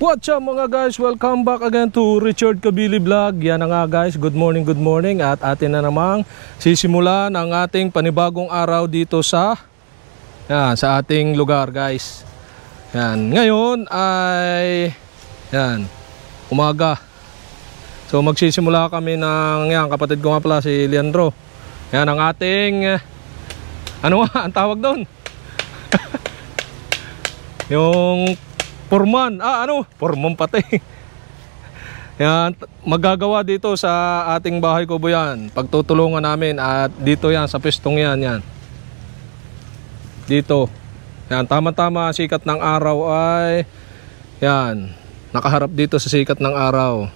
What's up mga guys? Welcome back again to Richard Kabili Vlog. Yan na nga guys, good morning at atin na namang sisimulan ang ating panibagong araw dito sa ating lugar guys. Yan, ngayon ay umaga. So magsisimula kami ng kapatid ko nga pala si Leandro. Yan ang ating ang tawag doon? Yung Purman, Purman pati. Yan, magagawa dito sa ating bahay kubo yan. Pagtutulungan namin at dito yan, sa pistong yan. Dito. Yan, tama-tama sikat ng araw ay nakaharap dito sa sikat ng araw.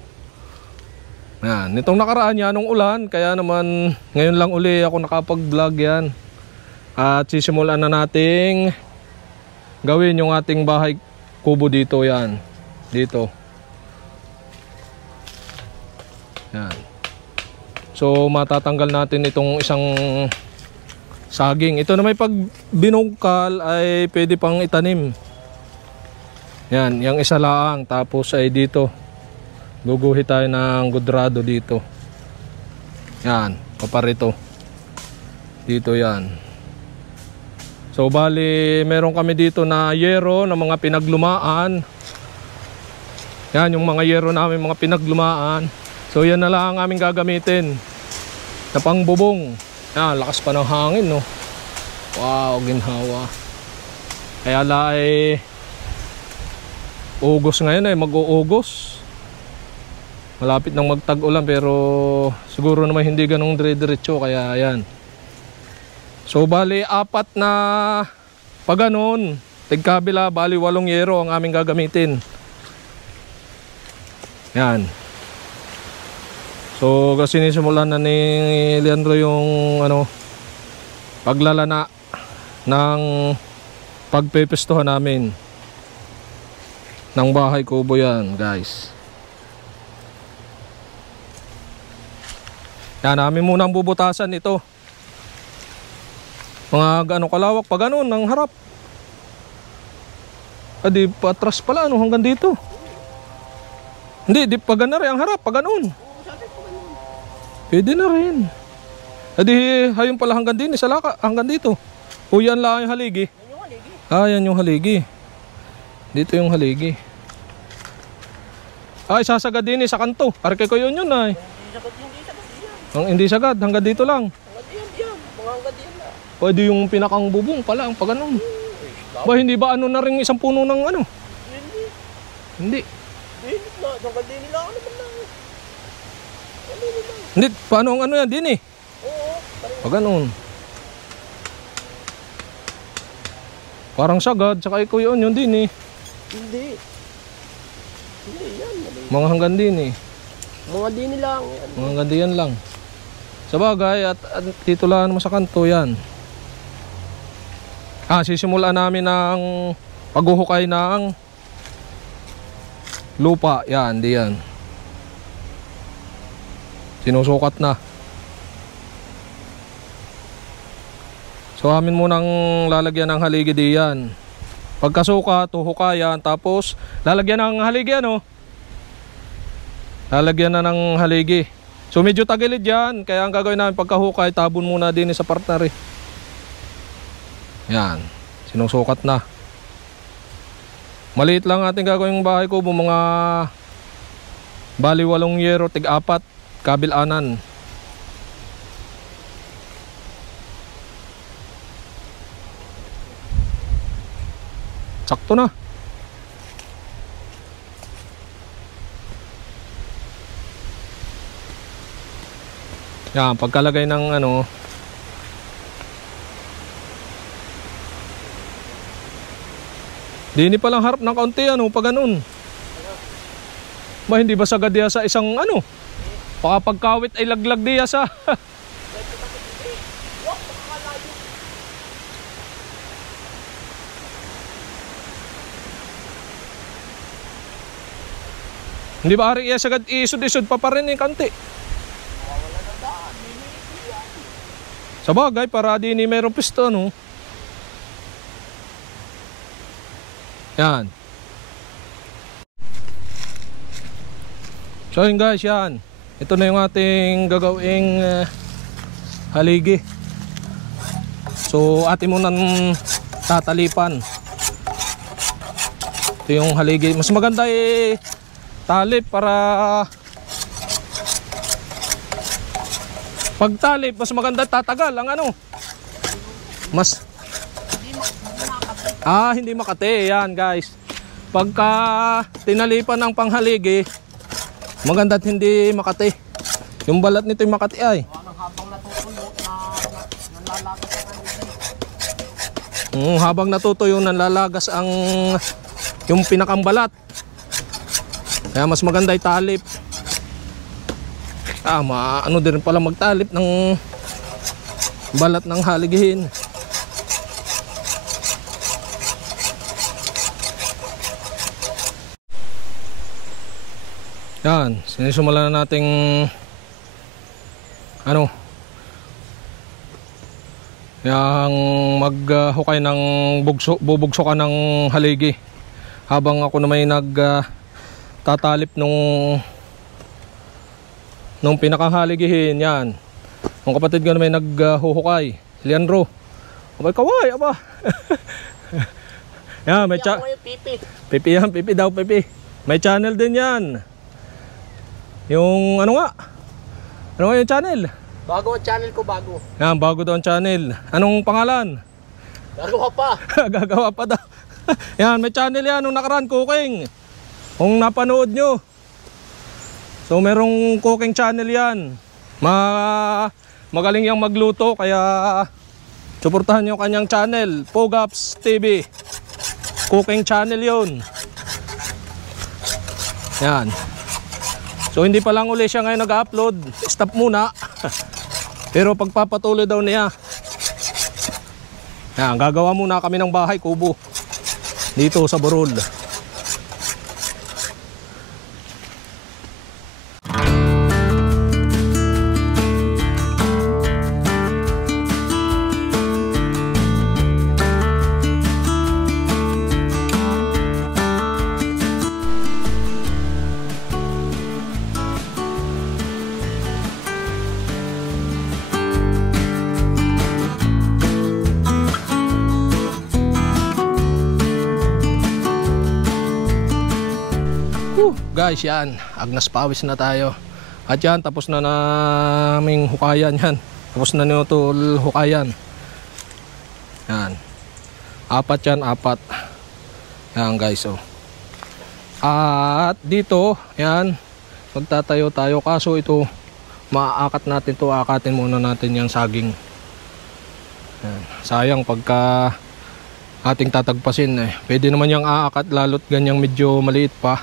Yan, nitong nakaraan yan, nung ulan, kaya naman ngayon lang uli ako nakapag-vlog yan. At sisimulan na nating gawin yung ating bahay kubo dito yan. Dito. Yan. So matatanggal natin itong isang saging. Ito na may pag binungkal ay pwede pang itanim. Yan, yung isa lang. Tapos ay dito. Guguhi tayo ng gudrado dito. Yan, paparito. Dito yan. So bali meron kami dito na yero na mga pinaglumaan. Yan yung mga yero namin, mga pinaglumaan. So yan na lang ang aming gagamitin na pangbubong. Yan, lakas pa ng hangin no. Wow, ginhawa. Kaya ay ugos ngayon mag-uugos. Malapit nang magtag-ulan pero siguro naman hindi ganong dire-diretso kaya yan. So bali apat na paganon, tigkabila, bali 8 yero ang aming gagamitin. Yan. So kasi sinisimulan na ni Leandro yung paglalana ng pagpepestuhan namin ng bahay kubo yan guys. Yan, namin munang bubutasan ito. Mga gaano kalawak pa ganoon ng harap. Di patras pala hanggang dito. Hindi, di pa gana rin ang harap pa ganoon. Pwede na rin. Di hayun pala hanggang din sa laka, hanggang dito. O yan lang yung haligi. Yan yung haligi. Dito yung haligi. Sasagad din sa kanto. Arke ko yun ay. Hindi sagad, hanggang dito lang. Pwede yung pinakang bubong pala, ang paganon. Ba, hindi ba na rin isang puno ng Hindi. Hindi, paano ang yan din paganon. Parang sagad, saka ikaw yun din Hindi yan. Mga hanggang din Mga din lang. Mga hanggang din lang. Sa bagay, at dito lang naman sa kanto yan. Sisimulan namin ng paghuhukay ng lupa. Yan, di yan. Sinusukat na. So amin munang lalagyan ng haligi di yan. Pagkasukat, huhukayan, tapos lalagyan ng haligi lalagyan na ng haligi. So medyo tagilid yan, kaya ang gagawin namin pagkahukay, tabon muna din sa partner Yan, sinusukat na. Maliit lang ating gagawin yung bahay ko, mga bali 8 yero, tig-4, kabilanan. Sakto na. Yan, pagkalagay ng Dini pa lang harap ng kaunti pag ganun. Ba hindi ba sagad diya sa isang baka pagkawit ay laglag diya sa Hindi ba ari iya sagad isud-isud pa rin kanti. Sa bagay para dini mayroong pisto Yan. So yun guys, yan. Ito na yung ating gagawing haligi. So atin mo nang tatalipan. Ito yung haligi. Mas maganda talip para pag talip, mas maganda tatagal ang ano. Mas hindi makati. Yan guys. Pagka tinalipan ng panghaligi, maganda at hindi makati. Yung balat nito yung makati ay. Habang natutuyo nanlalagas ang yung pinakang balat. Kaya mas maganda ay talip. Ano din pala magtalip ng balat ng haligihin. Yan, sinisimulan na nating yung maghukay ng bubugsokan ng haligi. Habang ako na may tatalip nung pinakahaligihin, yan. Ang kapatid ko na may naghuhukay, Leandro. Abay kaway, aba. Yan, may pipi yan, pipi daw, pipi. May channel din yan. Yung ano nga yung channel? Bago ang channel ko, bago. Yan, bago daw ang channel. Anong pangalan? Gagawa pa. Gagawa pa daw. Yan, may channel yan nung nakaraan, cooking. Kung napanood nyo. So merong cooking channel yan. Magaling yang magluto, kaya suportahan nyo kanyang channel, Pogaps TV. Cooking channel yun. Yan. So hindi pa lang uli siya ngayon nag-upload. Stop muna. Pero pagpapatuloy daw niya. Yan, gagawa muna kami ng bahay kubo dito sa Burol. Guys, yan, agnas pawis na tayo. At yan, tapos na naming hukayan yan. Tapos na nutol hukayan. Yan. Apat yan, apat. Yan guys, oh. At dito, yan, magtatayo tayo. Kaso ito, maaakat natin to. Aakatin muna natin yung saging. Yan. Sayang pagka ating tatagpasin eh. Pwede naman yung aakat, lalo't ganyang medyo maliit pa.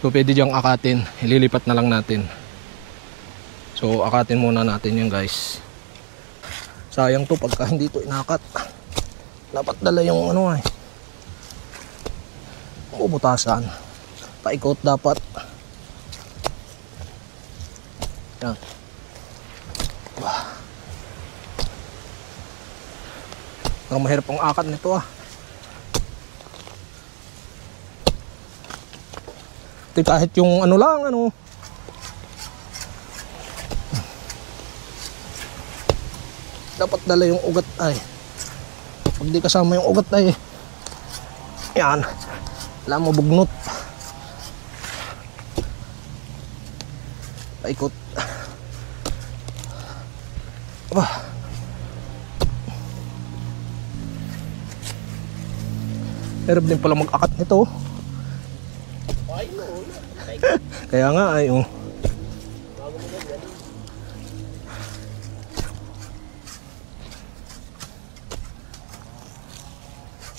So pwede diyang akatin, ililipat na lang natin. So akatin muna natin yun guys. Sayang to pagka hindi to inakat. Dapat dala yung bubutasan. Paikot dapat. Yan. Parang mahirap ang akat nito kahit yung dapat dala yung ugat ay. Pag di kasama yung ugat ay yan, wala mo bugnot. Paikot. Hirap din pala mag-akat nito. Kaya nga ay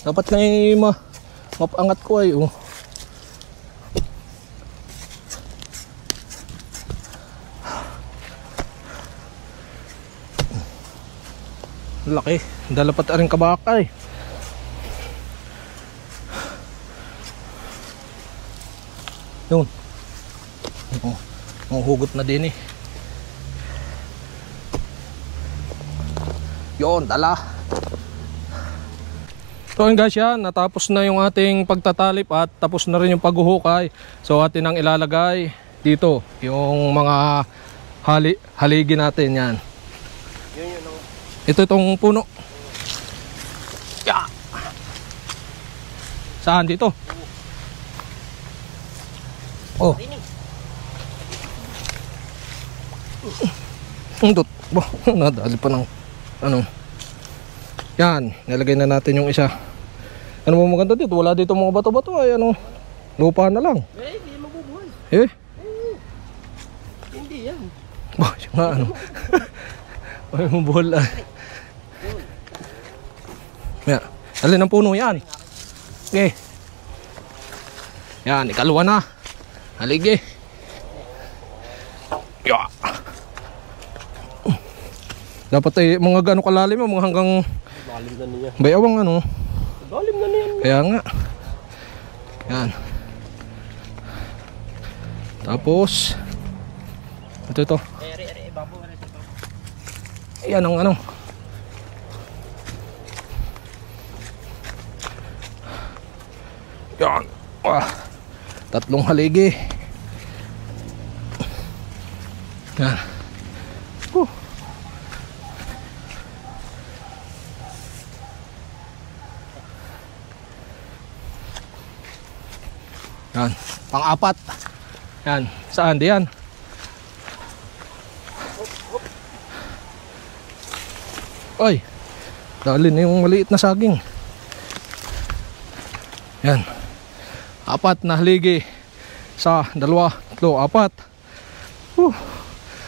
dapat na mapangat ko ay laki, dalapat rin kabakay. Yun. Hugot na din eh. Yun, dala. So yun guys, yan, natapos na yung ating pagtatalip at tapos na rin yung paghuhukay. So atin ang ilalagay dito. Yung mga haligi natin yan. Ito itong puno. Yeah. Saan dito? Oh. Undot. Bah, nadali pa ng ano. Yan, nilagay na natin yung isa. Ano mo maganda dito? Wala dito mga bato-bato ay ano. Lupa na lang. Hindi mabubuhay. Eh? Hindi yan. Bah, yung nga ano. Ay, mabuhol ah. Yan. Alin ang puno yan. Okay. Yan, ikalawa na. Haligi. Yeah. Dapat ay mga gano'ng kalalim, mga hanggang Lalim na niya. bayawang ano. Lalim na niya. Kaya nga. Yan. Tapos ito. Yan ang ano. Yan. Tatlong haligi. Yan. Yan, pang-apat. Yan, saan diyan? Oy. Dali na yung maliit na saging. Yan. 4 na haligi. 1, 2, 3, 4.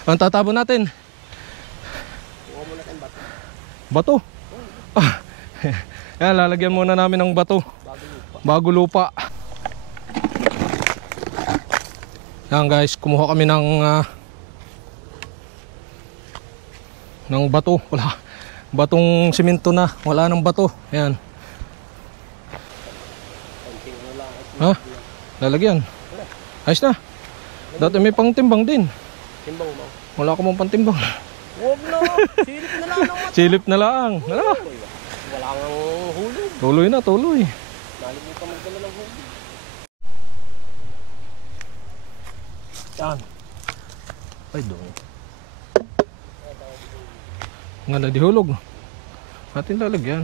Ang tatabo natin. Bato. Yan, lalagyan muna namin ng bato. Bago lupa. Yan guys, kumuha kami ng bato. Wala. Batong simento na. Wala nang bato. Yan. Ha? Lalagyan. Ayos na. Dati may pangtimbang din. Timbang mo. Wala ka mong pantimbang. Huwag na. Silip na lang ang mata. Silip na lang. Wala. Wala kang hulog. Tuloy na, tuloy. Nalimutan magdala ng hulog. Yan. Ay, doon. Nga na dihulog. Atin lalagyan.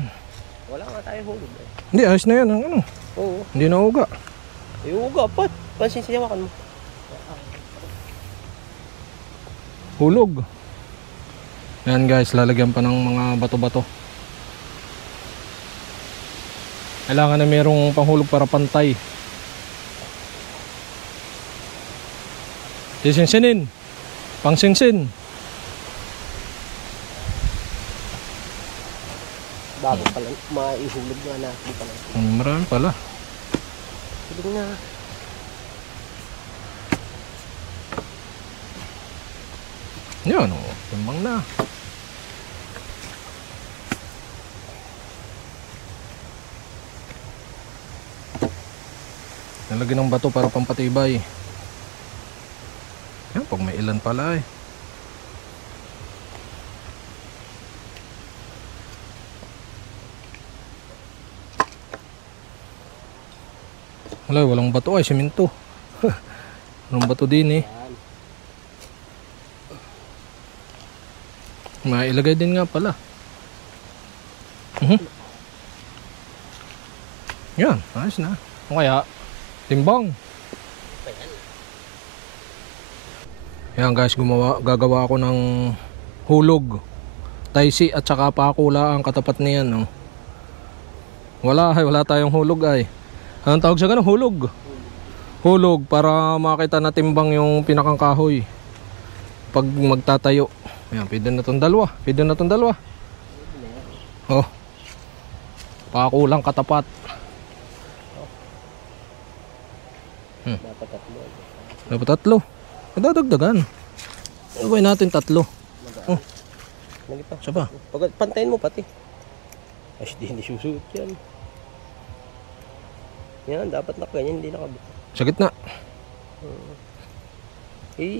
Wala nga tayo hulog. Hindi, ayos na yan. Ang ano. Oo. Hindi na uga. Iuga pat. Pansin siyawakan mo. Hulog. Yan guys, lalagyan pa ng mga bato-bato. Kailangan na mayroong panghulog para pantay. Sinsinin. Pangsinsin. Bago pala. Maihulog nga na. Di pala. Marami pala. Hulog na. Yan o. Timbang na. Nalagyan ng bato para pampatibay. Yan, pag may ilan pala eh. Wala, walang bato ay, simento. Walang bato din eh. Mailagay din nga pala. Yan, ayos na. O kaya, timbang. Yan guys, gagawa ako ng hulog. Taisi at saka pakula ang katapat niyan. No? Wala tayong hulog ay. Anong tawag sa ganun? Hulog. Hulog para makita na timbang yung pinakang kahoy. Pag magtatayo. Ayan, pwede na itong dalawa. Pwede na itong dalawa. Oh. Pakulang katapat. Dapat tatlo. Dapat tatlo. Dadagdagan. Gawin natin tatlo. Oh. Isa pa. Pag pantayin mo pati. Ay, hindi susuot yan. Yan, dapat na ganyan, hindi nakabit. Sa gitna.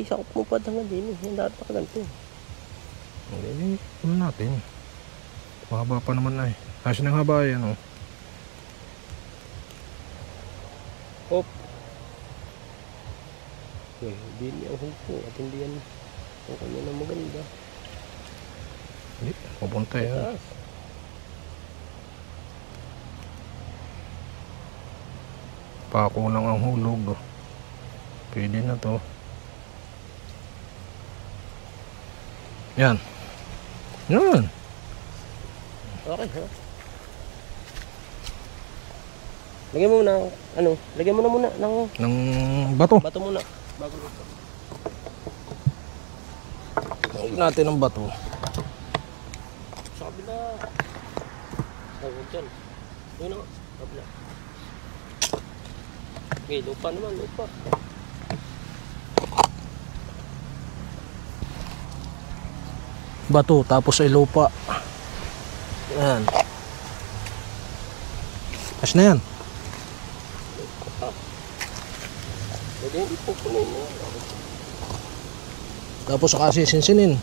Sakop mo pa hanggang din. Yan, dapat nakaganto. Okay, ano natin? Mahaba pa naman ay. Ayos ng haba yan oh. Hop. Hindi niya ang hupo at hindi yan ang kanya na maganda. Hindi, pupunta yan. Taas. Pako lang ang hulog. Pwede na to. Yan. Yan. Okay, ha? Lagyan mo muna, ano, lagyan mo na muna ng Ng bato. bato muna. Bago nito. Lagyan natin ng bato. Sa kabila. Oh, huwag dyan. Yun na, kabila. Okay, lupa naman, lupa. Bato, tapos ay lupa. Yan. As na yan. Pwede hindi po punin mo. Tapos saka sisinsinin.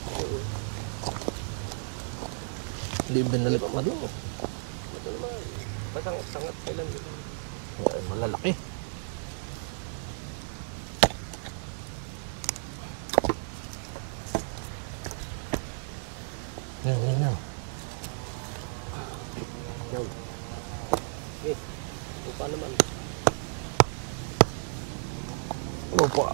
Hindi binalit Bato naman. Bato naman. Pasangat kailan dito. Ay, malalaki. Yan, yan, yan. Yan. Okay, lupa naman. Lupa.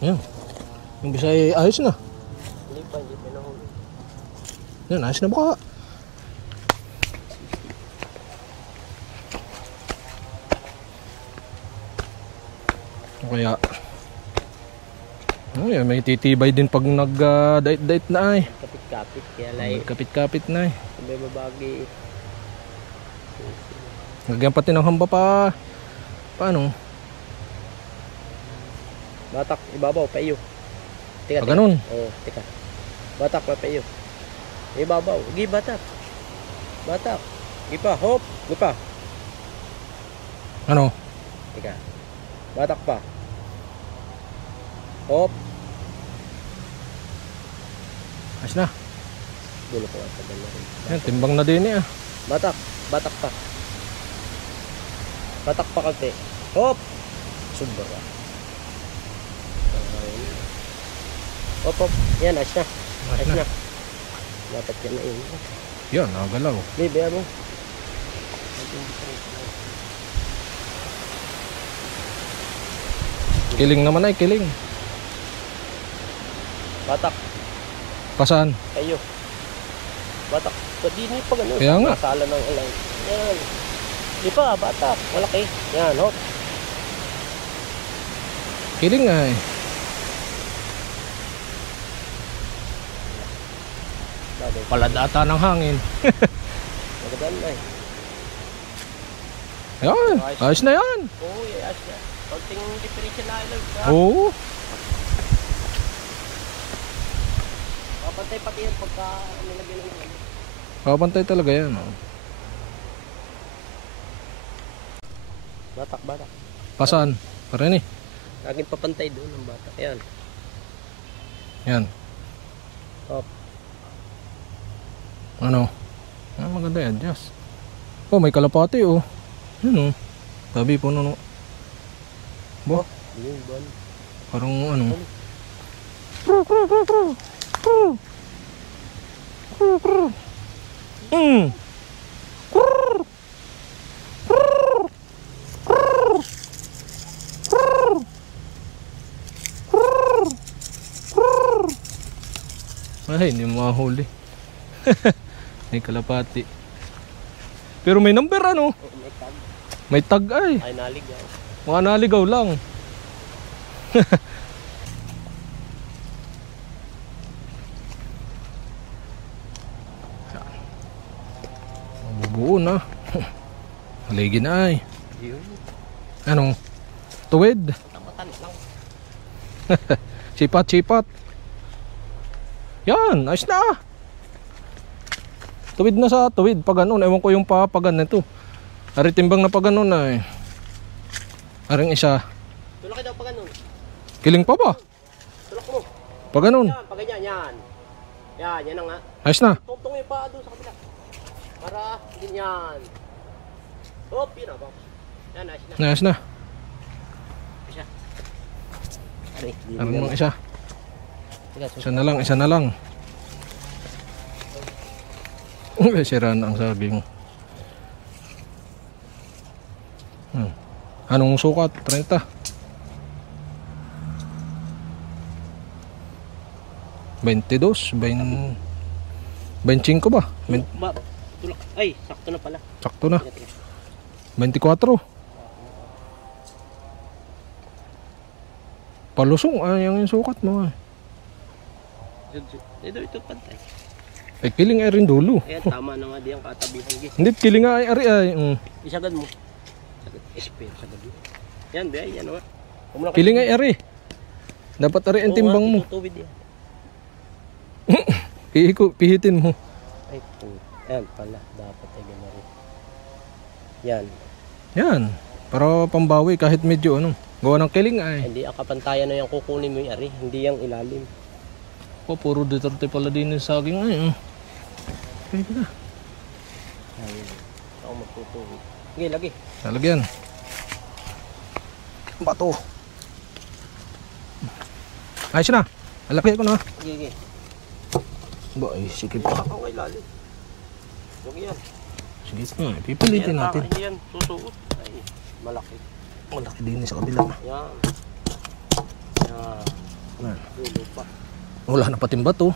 Yan. Yung Bisaya ayos na. Hindi pa nahuli. Yan, ayos na baka. O kaya, ay, may titibay din pag nag-date-date na ay. Kapit-kapit, kaya lai. Kapit-kapit na ay. Sabay mabagi. Lagyan pati ng hamba pa. Paano? Batak, ibabaw, paiyo. Tika, Pag ganun. Oo, tika. Batak, paiyo. Ibabaw, gi batak. Batak. Gi pa, hop. Gi pa. Ano? Tika. Batak pa. Hop. Ayos na. Dulo ko ang tagal na rin. Yan, timbang na din eh. Ah. Batak, batak pa. Batak pa kalte. Hop. Sobra. Hop, hop. Yan, ayos na. Ayos Ayos na. na. Dapat yan na yun. Yan, nagalaw. Bebe, mo. Kiling naman ay, kiling. Batak, Pasaan? kayo. Batak. Pwede niyo pa ganun. Kaya nga. Sala ng alay. Yan. Di pa, batak. Malaki. Yan, hop. Kiling nga eh. Bagay. Paladata ng hangin. Magandang na eh. Yan, ayos na yan. Oo, ayos na. Konting differential na lang. Oo. Kapantay pati yan pagka nilagyan ng ulan. Kapantay talaga yan. Oh. Batak, batak. Pasaan? Pare ni. Laging papantay doon ng batak. Yan. Yan. Hop. Ano? Ah, maganda yan, Diyos. Oh, may kalapati oh. Yan oh. Tabi po no. Bo, Yun, bon. parang ano. Mm. Ay, hindi mo mahuli. May kalapati. Pero may number ano? Oo, may tag. May tag ay. Ay, nalig yan. Mga naligaw lang. Mabubuo na. Haligi na ay. Yun. Anong? Tuwid. Tamatan lang. Sipat-sipat. Yan, ayos na. Tuwid na sa tuwid. Pag ganun, ewan ko yung papagan nito. Ari timbang na pag ganun na eh. Aring isa. Tulak daw pa ganun. Kiling pa ba? Tulak mo. Pag ganun. Yan, pag ganyan, yan. Yan na nga. Ayos na. Tungtong yung paa doon sa kabila. Para, ganyan. Hop, yun na ba? Yan, ayos na. Ayos na. Isa. Aray, Ano nang isa? Sige, Isa na lang, isa na lang. Sira na ang saging. Anong sukat? 30. 22, 25 ba? Tulak. Ay, sakto na pala. Sakto na. 24. Palusong, yung sukat mo. Ito pantay. Ay, kiling ay rin dulo. Ayan, tama na nga di ang katabihan. Hindi, kiling ay ari ay. Isagad mo. Espero sagad mo. Yan, be, yan nga. Kiling ay ari. Dapat ari ang timbang mo. Tuwid yan. Pihitin mo. Ay, ayan pala. Dapat ay gano'n rin. Yan. Yan. Para pambawi kahit medyo gawa ng kiling ay. Hindi ang kapantayan na yung kukunin mo yung ari. Hindi yung ilalim. Puro Duterte pala din yung saging ay. Pwede na. Ayun. Ako magtutuwid. Sige, lagi. Lalagyan. Bato. Ayos na. Lalagyan ko na. Sige. Ba, ay, sige pa. Okay, lalim. Huwag yan. Sige pa, pipilitin natin. Hindi yan, susuot. Ay, malaki. Malaki din sa kabila. Yan. Yan. Yan. Dulo pa. Wala na pating bato.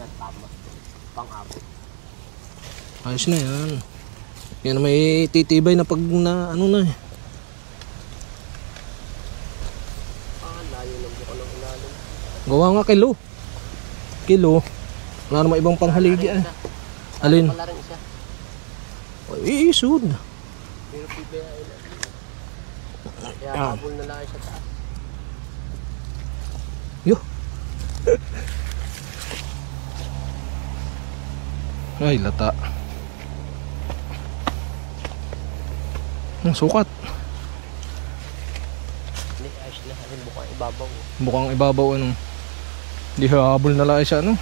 Yan, tama. Pang-abot. Ayos na yan. Yan may titibay na pag na na eh. Layo ng buka ng ilalim. Gawa nga kilo. Kilo. Wala naman ibang panghaligi ay. Alin? Wala rin isa. Ay, isud. Pero pibaya ilalim. Kaya habol na lang sa taas. Yo. Ay, lata. Sukat. Hindi, ayos na. Arin bukang ibabaw. Bukang ibabaw Hindi habol na lang siya Arin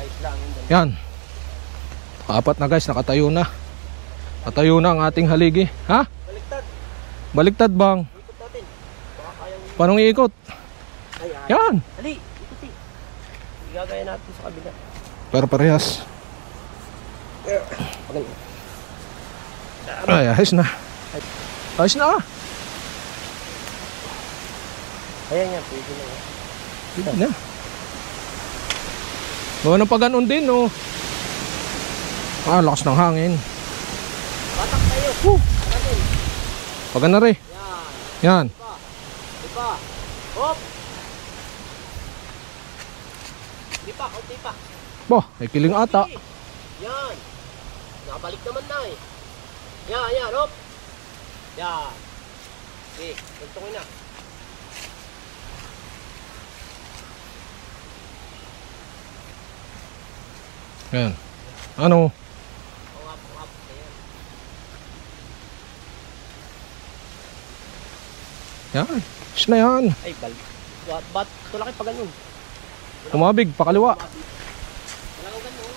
ayos lang. Yan. Apat na guys, nakatayo na. Nakatayo na ang ating haligi. Ha? Baliktad. Baliktad bang? Ikot natin. Baka kayang... Paano iikot? Ay, ay. Yan. Dali, ikuti. Igagaya natin sa kabila. Pero parehas. Ay, ayos na. Ayos na. Ayan yan, pwede na yan. Pwede na. Gawa ng pag-anon din, no. Lakas ng hangin. Batak tayo. Ano? Pag na rin. Yan. Yan. Ipa. Hop. Di pa, kunti pa. Boh, may kiling ata. Yan. Nakabalik naman na eh. Yan, hop. Yan. Okay, ganito ko na. Yan. Ano? Pangap na yan. Yan. Ayos na yan. Ay, ba't ito laki pa ganun? Kumabig, pakaliwa. Wala kang ganun.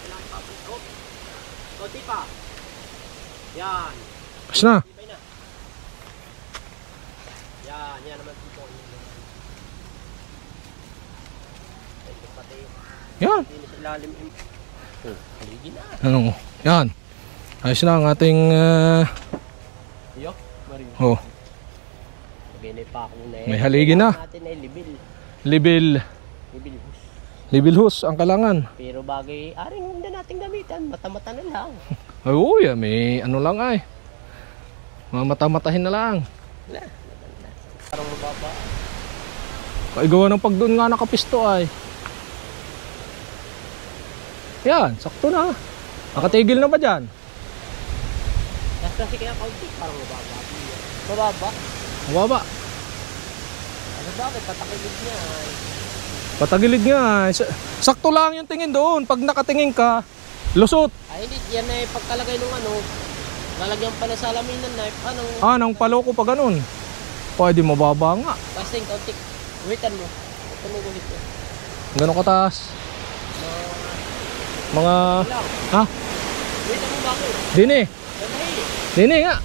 Kailangan pa. Hop. Kunti pa. Yan. Ayos na. Tibay na. Yan naman dito. Ay, pati. Yan. Hindi na sa ilalim. Haligi na. Ano? Yan. Ayos na ang ating Yok, Mario. oh, Maginay pa ako na eh. May haligi na. Kailangan natin ay libil. libil. Libil hus. Libil hus ang kalangan. Pero bagay, aring hindi natin gamitan. Mata-mata na lang. Ay, uy, may ano lang ay. Mamata-matahin na lang. Wala. Parang mababa. Kaigawa ng pag doon nga nakapisto ay. Yan, sakto na. Nakatigil na ba dyan? Kasi kaya kaunti. Parang mababa. Mababa? Mababa. Ano bakit? Patakilid niya ay. Patagilid nga ay. Sakto lang yung tingin doon. Pag nakatingin ka, lusot. Ay hindi. Yan ay pagkalagay ng lalagyan pa na salaminan na. Anong? Nang paloko pa ganun. Pwede mababa nga. Kasing kaunti. Witan mo. Tanong ko dito. Gano'ng kataas? Mga... Lang. Ha? Wait, ano ba ako? Dini. Ganahin. Dini nga.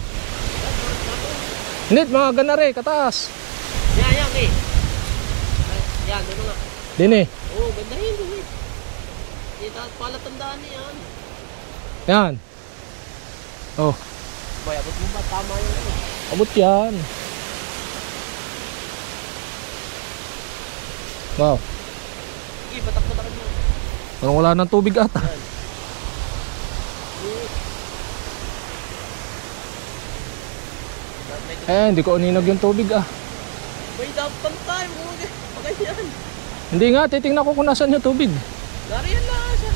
Hindi, mga ganare, kataas. Yan, eh. Yan, ano nga. Dini. Oo, gandahin, wait. Palatandaan niyan. Yan. Oh, Boy, abot mo ba? Tama yun. Ano? abot yan. Wow. Sige, batak-batakan mo. Parang wala ng tubig ata. Yan. Hindi ko uninag yung tubig ah. May dapat tayo. Pagkanyan. Hindi nga, titingnan ko kung nasan yung tubig. Nariyan lang siya.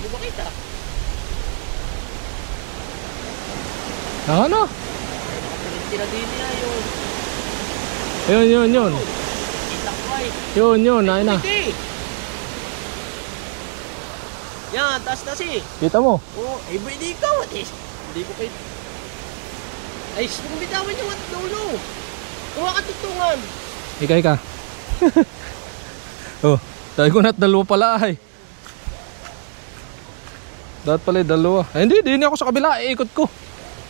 Hindi ba kita? Ano? Tira din niya yun. Yun. Kita ko ay. Yun, ay na. Hindi. Yan, taas eh. Kita mo? Oo, ay ba hindi ikaw? Hindi ko kayo. Ay, kung bitawan yung dulo. Kuha ka tutungan. Ika. Oh, tayo ko na't dalawa pala ay. Dapat pala dalawa. Hindi ako sa kabila, iikot ko.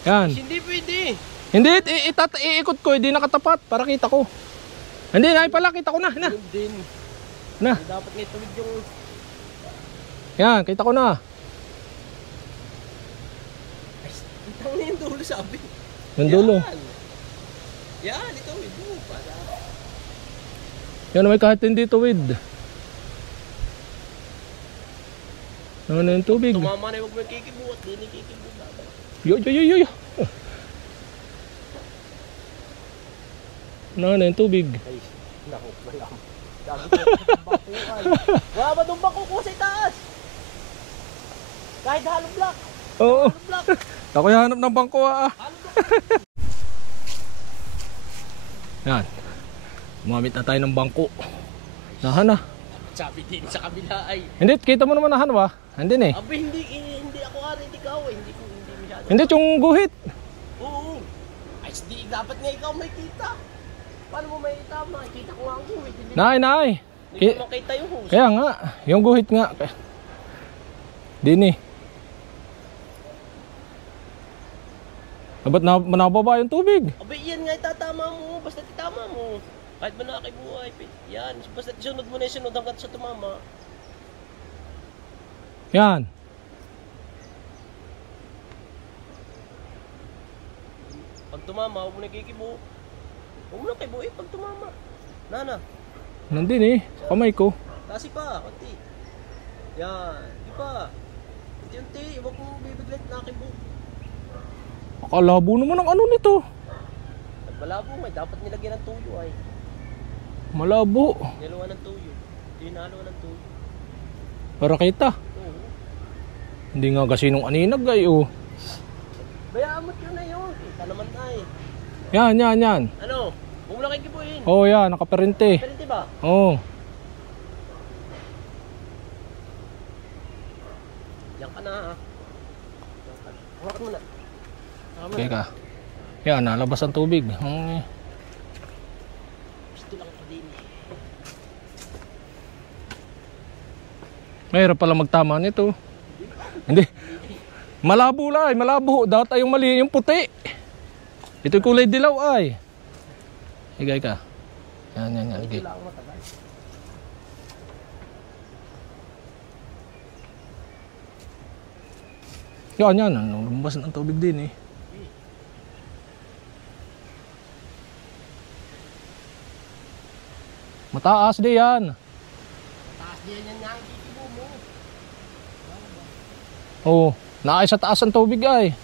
Yan. Hindi pwede. Hindi, iikot ko, hindi nakatapat para kita ko. Hindi, ay pala, kita ko na. Yun din. Na. Dapat nga tuwid yung... Yan, kita ko na. Ay, itang na yung dulo sabi. Yung dulo. Yan, ito, ito. Para... Yan, may kahit hindi tuwid. Ano yung tubig? Tumama na yung huwag mo kikibuhat. Di ni kikibuhat. Yo. Ano yung tubig? Ay, naku, malam. Dami ko bakuan. Wala ba itong bako ko sa itaas? Kahit hollow block. Oo. Hollow block. Ako yung hanap ng bangko ah. Hollow block. Yan. Gumamit na tayo ng bangko. Nahan na. Sabi din sa kabila ay. Hindi, kita mo naman nahan ba? Hindi eh. Abi, hindi ako ari, hindi ikaw eh. Hindi masyado. Hindi, yung guhit. Oo. Ay, di, dapat nga ikaw may kita. Paano mo may kita? Makikita ko nga ang guhit. Naay. Hindi ko makita yung hose. Kaya nga, yung guhit nga. Dini. Ba't nababa yung tubig? Abi, yan nga itatama mo. Basta itama mo. Kahit ba nakibuhay. Yan. Basta sunod mo na yung sunod hanggang sa tumama. Yan. Pag tumama, huwag mo na kikibo. Huwag mo na kibo eh, pag tumama. Nana. Nandun kamay ko. Kasi pa, konti. Yan. Di pa. Unti-unti. Huwag mo bibiglat na kibo. Akalabo naman ang ano nito. At malabo nga, dapat nilagyan ng tuyo ay. Malabo. Nilawan ng tuyo. Hindi nalawan ng tuyo. Para kita. Oo. Hindi nga kasi nung aninag ay oh. Bayaan mo yun na yun. Kita naman ay. Yan. Ano? Huwag mo na kikibuhin. Oh yan, nakaperente. Pero di ba? Oh. Diyan ka na ha. Huwag mo na. Okay ka. Yan, nalabas ang tubig. Gusto lang ito din. Mahirap pala magtama nito. Hindi. Malabo lang, malabo. Dapat ay yung mali, yung puti. Ito yung kulay dilaw ay. Higay ka. Yan. Higay. Ito lang matagal. Yan. Lumabas ng tubig din eh. Mataas din yan. Taas din yan nga ang kikibo mo. Oh, naay sa taas ang tubig ay.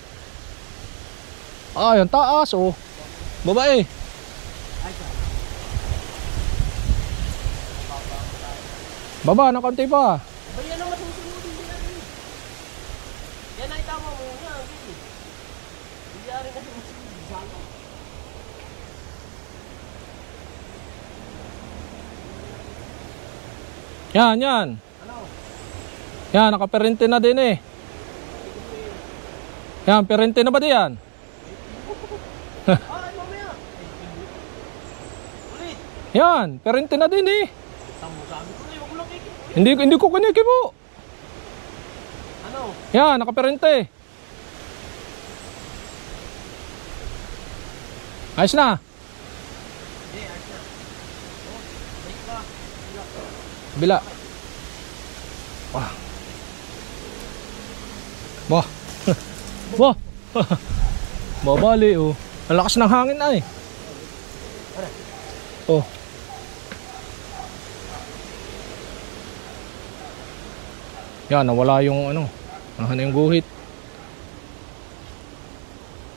Yan taas oh. Babae. Baba na konti pa. Ba yan ang masusunod din yan eh. Yan ay tama mo nga. Hindi rin kasi masusunod. Yan. Ano? Yan, nakaperente na din eh. Yan, perente na ba di yan? Ay, mamaya. Ulit. Yan, perente na din eh. Tamo, sabi ko na, huwag mo lang kikibo. Hindi ko kinikibo. Ano? Yan, nakaperente. Ayos na. Hindi, ayos na. Oh, balik ka. Bila. Wah. Bah. Bah. Babali oh. Ang lakas ng hangin ay. Oh. Yan, nawala yung ano. Nahan na yung guhit.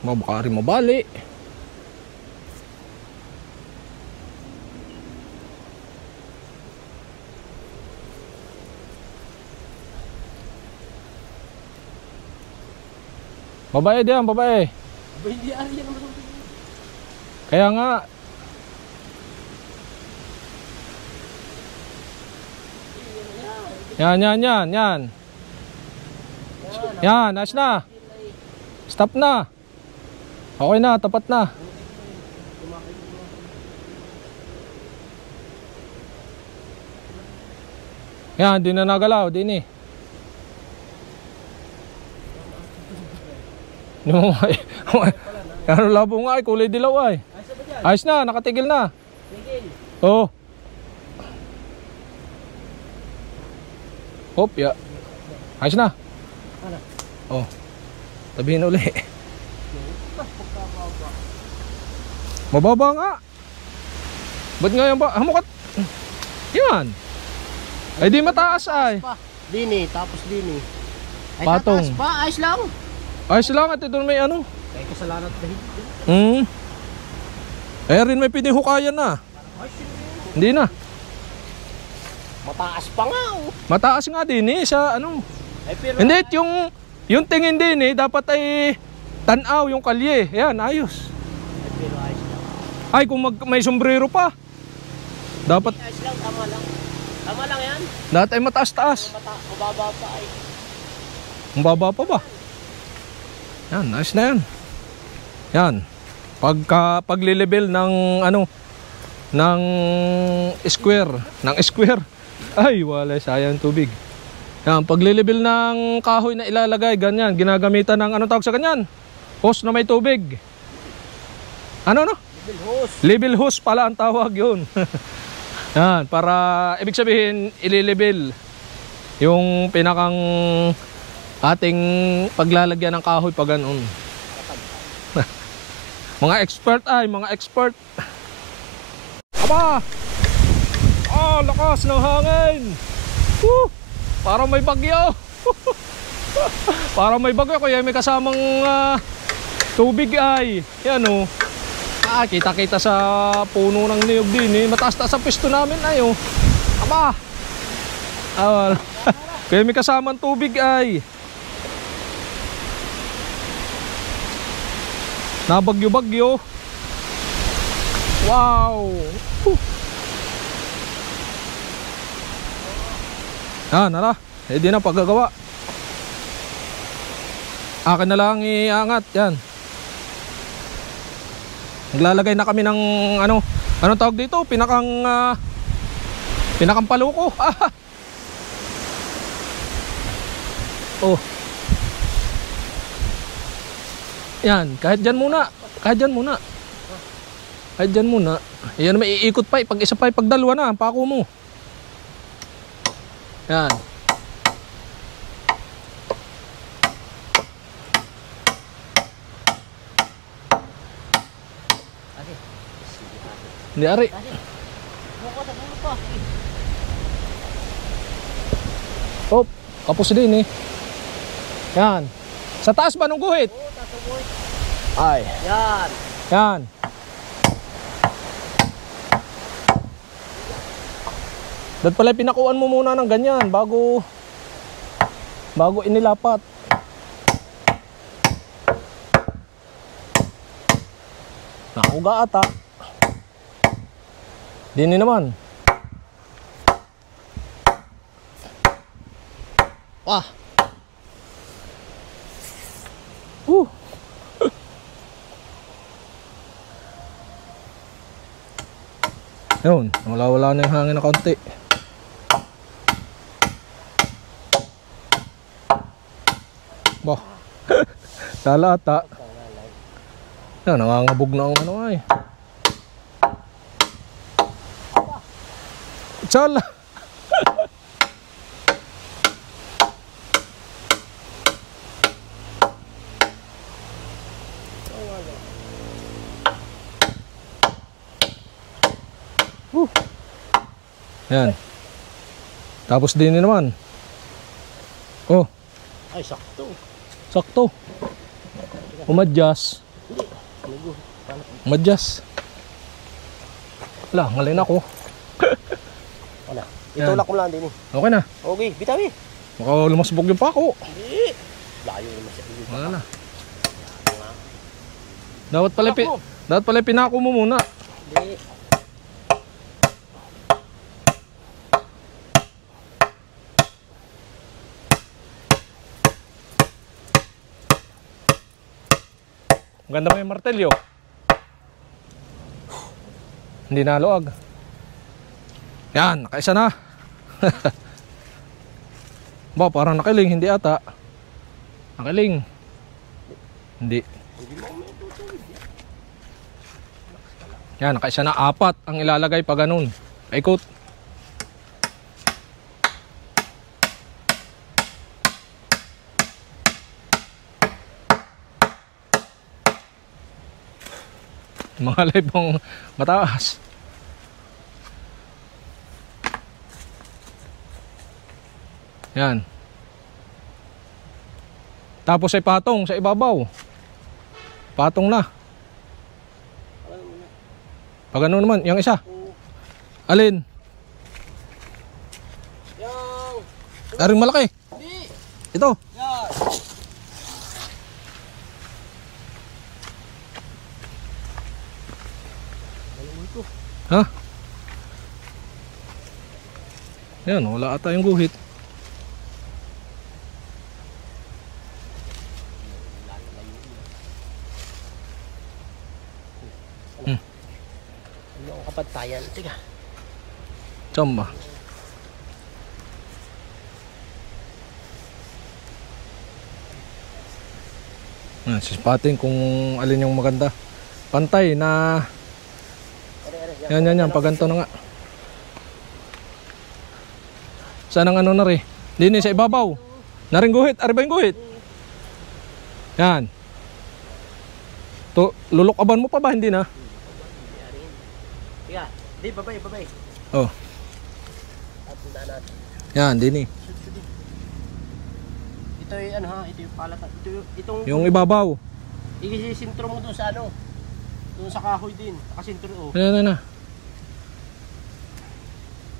Baka rin mabali. Babae diyan, babae. Ba, hindi ari yan naman. Kaya nga. Yan. Yan, ayos na. Stop na. Okay na, tapat na. Yan, di na nagalaw, di ni. Ano labo nga ay, kulay dilaw ay. Ayos na, nakatigil na. Tigil. Oh. Hop, ya. Ayos na. Ano? Oh. Tabihin uli. Mababa nga. Ba't nga yan ba? Hamukat. Yan. Ay di mataas ay. Pa. Dini, tapos dini. Ay, Patong. tataas pa, ayos lang. Ayos lang at ito may ano. Kaya kasalanan at dahil. Eh rin may pinihukayan na. Hindi na. Mataas pa nga oh. Mataas nga din eh sa ano. Ay, pero, Hindi yung tingin din eh dapat ay tanaw yung kalye. Yan ayos. Ay, pero ayos lang. Ay kung may sombrero pa. Dapat Ayos lang, tama lang. Tama lang yan. dapat ay mataas-taas. Mababa pa ay. Ang baba pa ba? Yan, ayos na yan. Yan. Pagle-level ng ano ng square, Ay, wala sayang tubig. Yan, pagle-level ng kahoy na ilalagay ganyan, ginagamitan ng anong tawag sa ganyan? Hose na may tubig. Ano no? Level hose. Level hose pala ang tawag 'yun. Yan, para ibig sabihin i-level yung pinakang ating paglalagyan ng kahoy pag ganoon. Mga expert. Aba! Ah, lakas ng hangin! Woo! Parang may bagyo! Parang may bagyo, kaya may kasamang tubig ay. Yan o. Kita-kita sa puno ng niyog din eh. Mataas-taas sa pisto namin ay o. Aba! Kaya may kasamang tubig ay. Nabagyo-bagyo. Wow. Nara. Hindi na paggagawa. Akin na lang iangat. Yan. Naglalagay na kami ng anong tawag dito? Pinakang paluko. Oh. Yan, kahit dyan muna. Yan, may iikot pa. Pag isa pa, pag dalawa na, pako mo. Yan. Hindi, ari. Oh, kapos din eh. Yan. Sa taas ba nung guhit? Oo, tatuboy. Ay. Yan. Dapat pala pinakuan mo muna ng ganyan bago inilapat. Nakuga ata. Dini naman. Wah. Yun, wala na yung hangin na konti. Lalata. Yan, nangangabog na ang ano ay. Tsala. Yan. Tapos din naman. Oh, Ay, sakto. sakto. Umadjas. Umadjas. Wala, ngalin ako. Ano? Yan. Itulak mo lang din eh. Okay na. Okay, bitawi. Baka lumasbog yung pako. Hindi. Layo naman siya. Wala na. Dapat pala pinako mo muna. Hindi. Ganda mo yung martelyo. Hindi na luag. Yan, nakaisa na. Ba, parang nakiling, hindi ata. Nakiling. Hindi. Yan, nakaisa na. 4 ang ilalagay pa ganun. Paikot. Mga libong mataas. Yan. Tapos ay patong sa ibabaw. Patong na. Pag ano naman, yung isa. Alin? Yang. Aring malaki. Hindi. Ito. Yan. Ha? Yan, wala ata yung guhit. Ano ang kapantayan? Tiga. Tsamba. Sispatin kung alin yung maganda. Pantay na. Yan. Pag ganito na nga. Saan ang ano na rin? Dini sa ibabaw. Naring guhit. Ari ba yung guhit? Yan. Lulukaban mo pa ba? Hindi na. Tiga. Di, babay. Oh. At natin. Yan, dini. Ito yung ano ha, ito yung palatan. Itong Yung ibabaw. igisintro mo dun sa ano. Dun sa kahoy din. Nakasintro oh. Yan.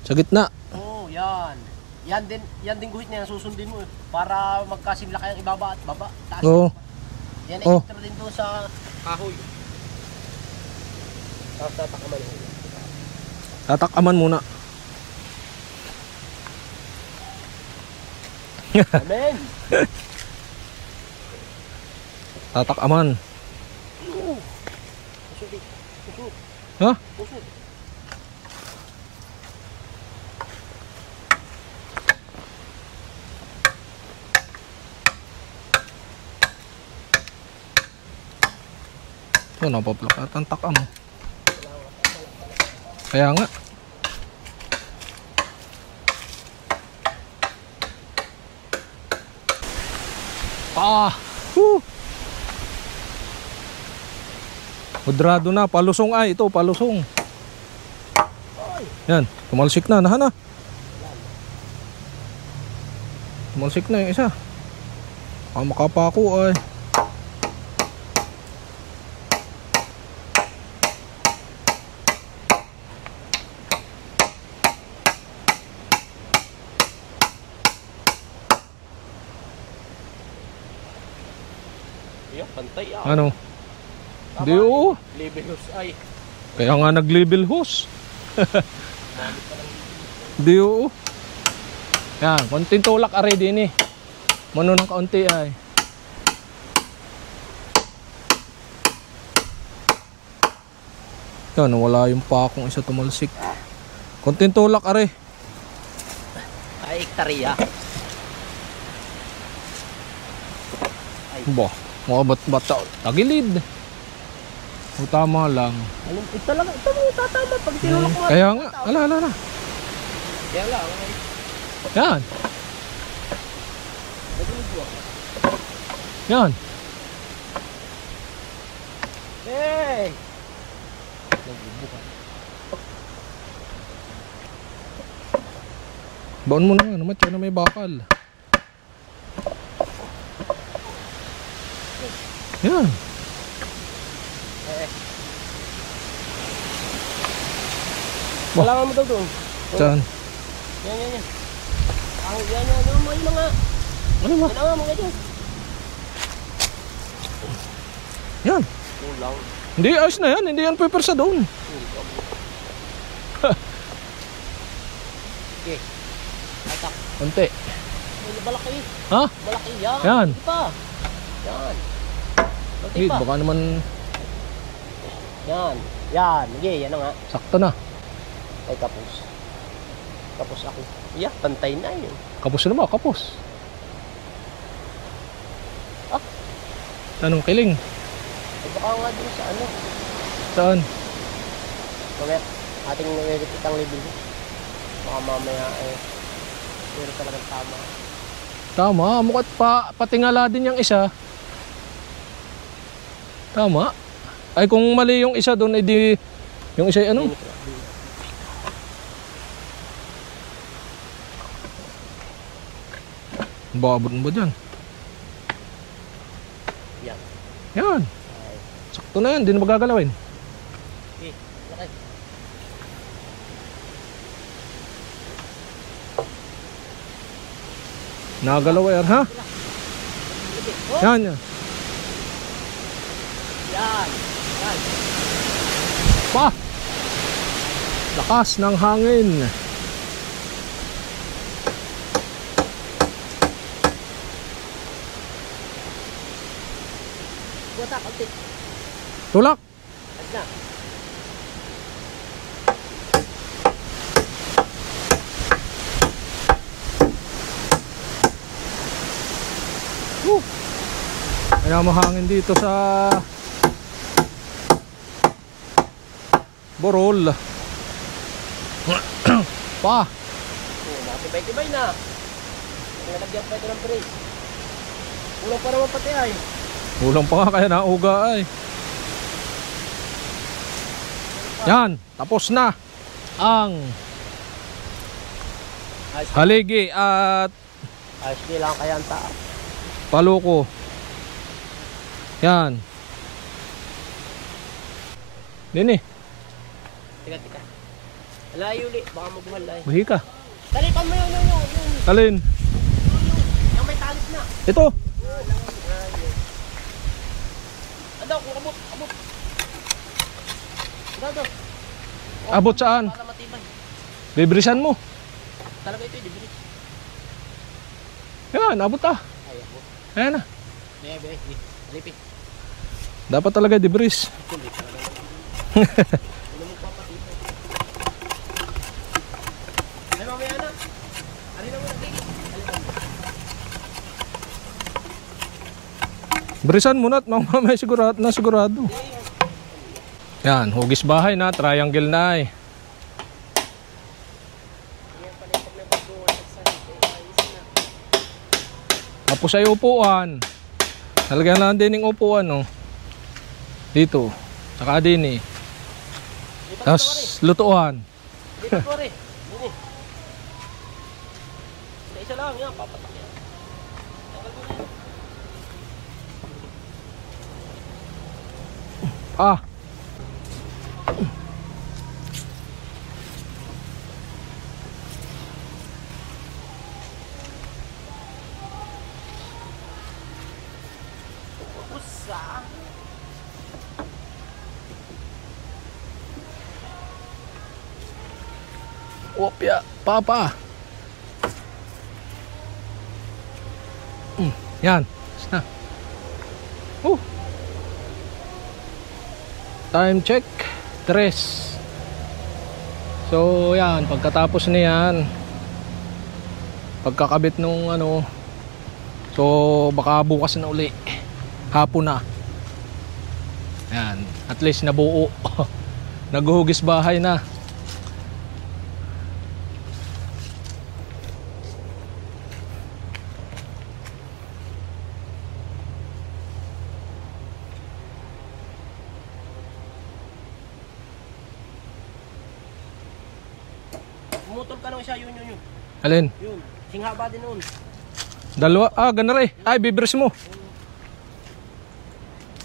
Sa gitna. Oo, yan. Yan din guhit na yan, susundin mo para magkasimla kayang ibaba at baba. Taas. Oo. Yan ay Oh. intro din doon sa kahoy. Tapos tatakaman mo. Tatakaman muna. Amen! Tatakaman. Pusod. Ha? Pusod. Ito, napaplakatan takam. Kaya nga. Mudrado na, palusong ay. Ito, palusong. Yan, tumalsik na, nahan na. Tumalsik na yung isa. Makapako ay. Yan, pantay ah. Ano? Hindi oo. Level hose ay. Kaya nga nag-level hose. Hindi oo. Yan, konting tulak aray din eh. Mano ng kaunti ay. Yan, wala yung pakong isa tumalsik. Konting tulak aray. Ay, hektarya. Ba, Mga bata, tagilid. O tama lang. Alam, ito talaga, ito mo tatama pag tinulok mo. Kaya nga, ala. Kaya lang. Yan. Yan. Hey! Baon mo na nga, naman na may bakal. Yan. Kailangan mo daw doon. Saan? Yan. Yan na nga. Ano ba? Kailangan mo ganyan. Yan. Kulang. Hindi, ayos na yan. Hindi yan pepersa doon. Okay. Atak. Konti. Malaki. Ha? Malaki yan. Yan. Hindi pa. Yan. Malaki Hindi, pa. baka naman Yan. Yan. Okay, yan na nga. sakto na. Ay, kapos. Kapos ako. Yeah, pantay na yun. Kapos na ba? Kapos. Ah? Anong kiling? Ay, baka nga dun sa ano. Saan? Mamaya, ating nire-repeat ang level mo. Baka mamaya pero talagang tama. Tama, mukhang patingala din yung isa. Tama. Ay kung mali yung isa doon, edi yung isa ano? Babot mo ba dyan? Yan. Yan. Ay, Sakto na yan, di na magagalawin. okay. Laki. Nagalaw yan, ha? Sige. Oh, Yan, yan. yan. Yan. Pa! Lakas ng hangin. Buta, konti. Tulak! At na. Kaya mahangin dito sa Borol. Pa! Oh, matibay-tibay na. Nalagyan pa ito ng brace. Ulang pa naman pati ay. Kulang pa nga kaya nauga ay. Yan, tapos na ang haligi at Ayos lang kaya ang taas. paloko. Yan. Nini, Tika. Alayo ulit, baka magmalay. bahi ka. Talipan mo yun. Alin? Yung may talis na. Ito. Adaw, kung abot. Adaw. Abot saan? Para matibay. Bibrisan mo. Talaga ito, dibrit. Yan, abot ah. Ay, ako. Ayan na. Bebe, alipin. Dapat talaga dibris. Ano mo papatibay? Ay, mamaya na. Alin na mo nagiging. Brisan mo na at mamamay sigurado. Yan, hugis bahay na, triangle na eh. Tapos ay upuan. Talagyan lang din ng upuan, oh. Dito. Saka din eh. Tapos lutuan. Dito ko rin. Dini. Isa lang yan, papatak yan. Ah. Usa. Opya, papa. Yan. Basta. Time check 3. So yan, pagkatapos niyan, pagkakabit nung ano, so baka bukas na uli. hapon na. Yan, at least nabuo. Naghuhugis bahay na. Pumutol ka nung isa, yun. Alin? Yun, singhaba din nun. Dalawa? Gana rin. Ay, bibres mo.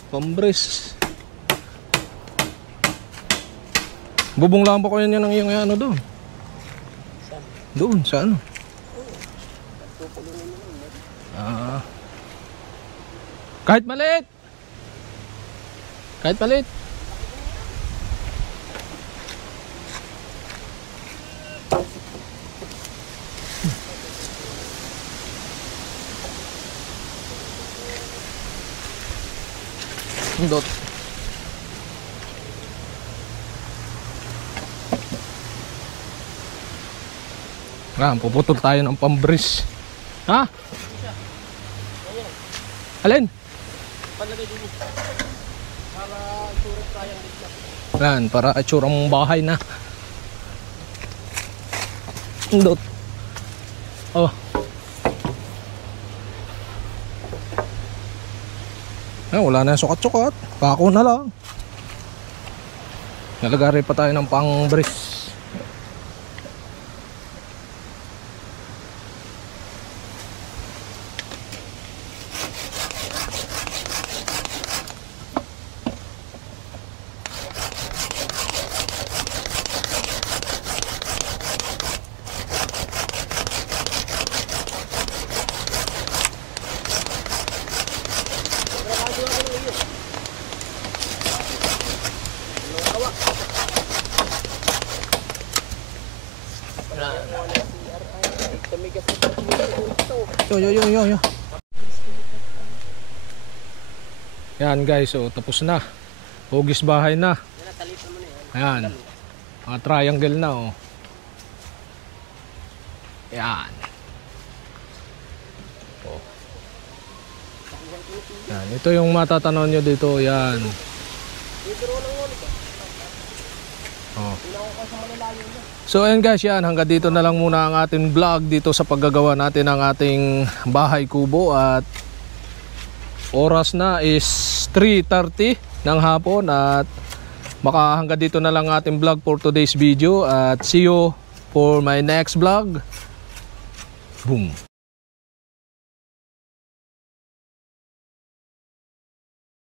Pambres. Bubong lang pa ko yan ng iyong ano doon. Doon, sa ano? Kahit maliit. Kahit maliit. Dot. Puputol tayo ng pambris. Ha? Alin? Palagay din. Para iturat kayang gitna. Yan, para itsurang bahay na. Dot. Oh. Wala na yung sukat-sukat. Pako na lang. Nalagari pa tayo ng pang-bris. Yo. Yan guys, so tapos na. Hugis bahay na. Ayan. Mga triangle na oh. Yan. Oh. Yan, ito yung matatanaw nyo dito, yan. Oh. So ayun guys, yan, hanggang dito na lang muna ang ating vlog dito sa paggagawa natin ng ating bahay kubo. At oras na is 3:30 ng hapon. At hanggang dito na lang ating vlog for today's video. At see you for my next vlog. Boom.